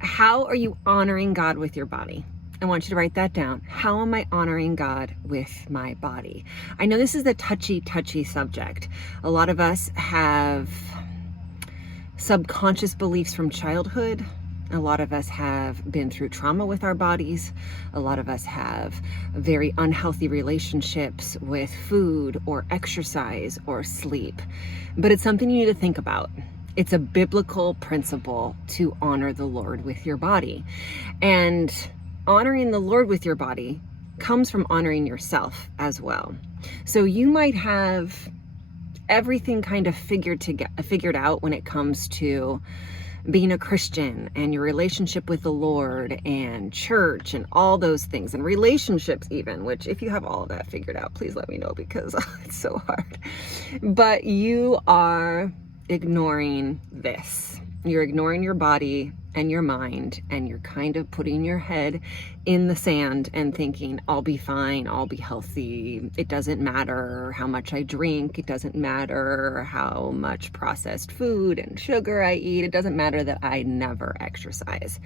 How are you honoring God with your body? I want you to write that down. How am I honoring God with my body? I know this is a touchy subject. A lot of us have subconscious beliefs from childhood. A lot of us have been through trauma with our bodies. A lot of us have very unhealthy relationships with food or exercise or sleep. But it's something you need to think about. It's a biblical principle to honor the Lord with your body. And honoring the Lord with your body comes from honoring yourself as well. So you might have everything kind of figured out when it comes to being a Christian and your relationship with the Lord and church and all those things, and relationships even, which if you have all of that figured out, please let me know, because it's so hard. But you are ignoring this. You're ignoring your body and your mind, and you're kind of putting your head in the sand and thinking, I'll be fine, I'll be healthy. It doesn't matter how much I drink. It doesn't matter how much processed food and sugar I eat. It doesn't matter that I never exercise.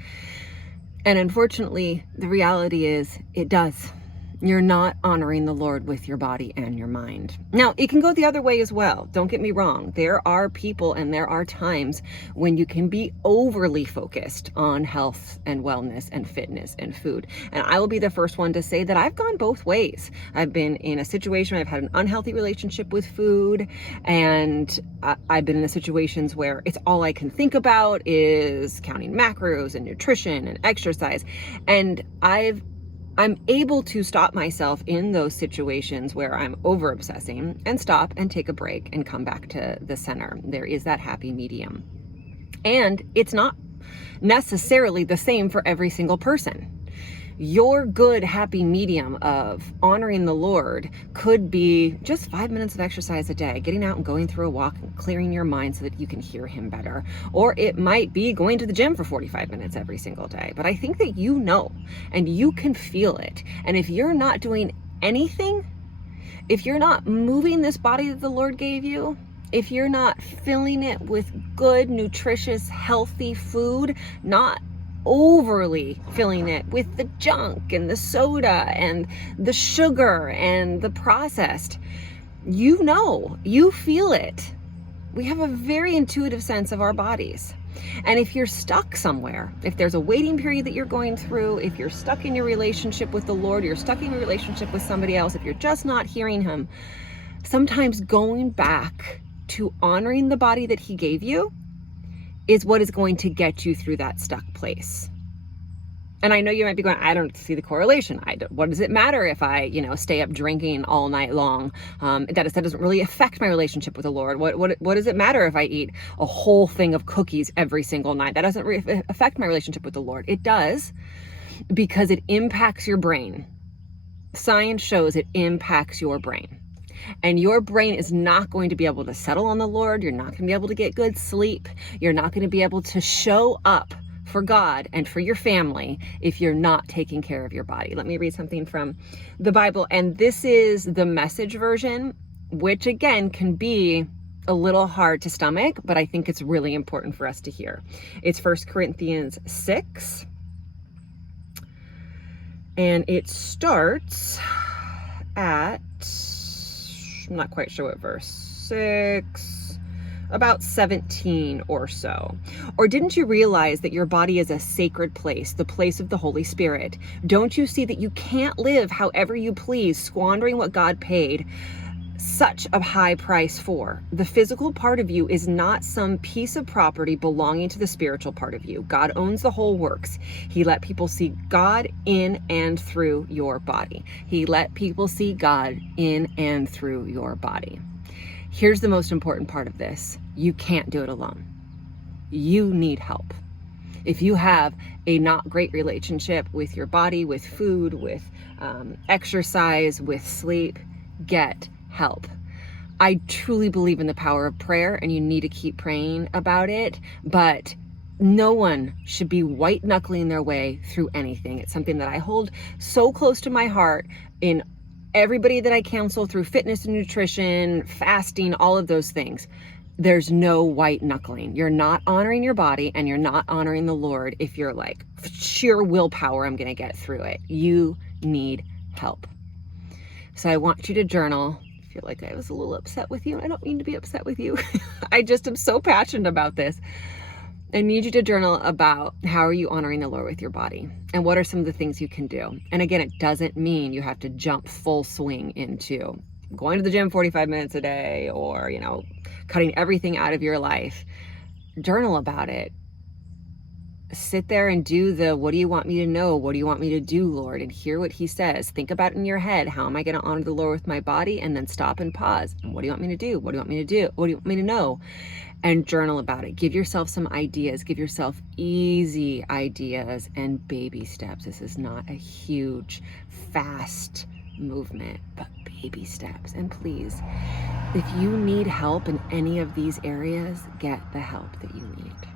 And unfortunately, the reality is it does. You're not honoring the Lord with your body and your mind. Now, it can go the other way as well. Don't get me wrong. There are people and there are times when you can be overly focused on health and wellness and fitness and food. And I will be the first one to say that I've gone both ways. I've been in a situation where I've had an unhealthy relationship with food, and I've been in the situations where it's all I can think about is counting macros and nutrition and exercise. And I'm able to stop myself in those situations where I'm over obsessing and stop and take a break and come back to the center. There is that happy medium. And it's not necessarily the same for every single person. Your good, happy medium of honoring the Lord could be just 5 minutes of exercise a day, getting out and going through a walk and clearing your mind so that you can hear him better. Or it might be going to the gym for 45 minutes every single day. But I think that you know, and you can feel it. And if you're not doing anything, if you're not moving this body that the Lord gave you, if you're not filling it with good, nutritious, healthy food, not overly filling it with the junk and the soda and the sugar and the processed, you know, you feel it. We have a very intuitive sense of our bodies. And if you're stuck somewhere, if there's a waiting period that you're going through, if you're stuck in your relationship with the Lord, you're stuck in your relationship with somebody else, if you're just not hearing him, sometimes going back to honoring the body that he gave you is what is going to get you through that stuck place. And I know you might be going, I don't see the correlation. What does it matter if I, stay up drinking all night long? That doesn't really affect my relationship with the Lord. What does it matter if I eat a whole thing of cookies every single night? That doesn't affect my relationship with the Lord. It does, because it impacts your brain. Science shows it impacts your brain. And your brain is not going to be able to settle on the Lord. You're not going to be able to get good sleep. You're not going to be able to show up for God and for your family if you're not taking care of your body. Let me read something from the Bible. And this is the Message version, which again can be a little hard to stomach, but I think it's really important for us to hear. It's 1 Corinthians 6. And it starts at, I'm not quite sure what verse, 6, about 17 or so. Or didn't you realize that your body is a sacred place, the place of the Holy Spirit? Don't you see that you can't live however you please, squandering what God paid such a high price for? The physical part of you is not some piece of property belonging to the spiritual part of you. God owns the whole works. He let people see God in and through your body. He let people see God in and through your body. Here's the most important part of this. You can't do it alone. You need help. If you have a not great relationship with your body, with food, with exercise, with sleep, get help. I truly believe in the power of prayer, and you need to keep praying about it, but no one should be white knuckling their way through anything. It's something that I hold so close to my heart in everybody that I counsel through fitness and nutrition, fasting, all of those things. there's no white knuckling. You're not honoring your body and you're not honoring the Lord if you're like, sheer willpower, I'm going to get through it. You need help. So I want you to journal. I feel like I was a little upset with you. I don't mean to be upset with you. I just am so passionate about this. I need you to journal about how are you honoring the Lord with your body and what are some of the things you can do. And again, it doesn't mean you have to jump full swing into going to the gym 45 minutes a day or, cutting everything out of your life. Journal about it. Sit there and do the, what do you want me to know? What do you want me to do, Lord? And hear what he says. Think about it in your head. How am I going to honor the Lord with my body? And then stop and pause. And what do you want me to do? What do you want me to do? What do you want me to know? And journal about it. Give yourself some ideas. Give yourself easy ideas and baby steps. This is not a huge, fast movement, but baby steps. And please, if you need help in any of these areas, get the help that you need.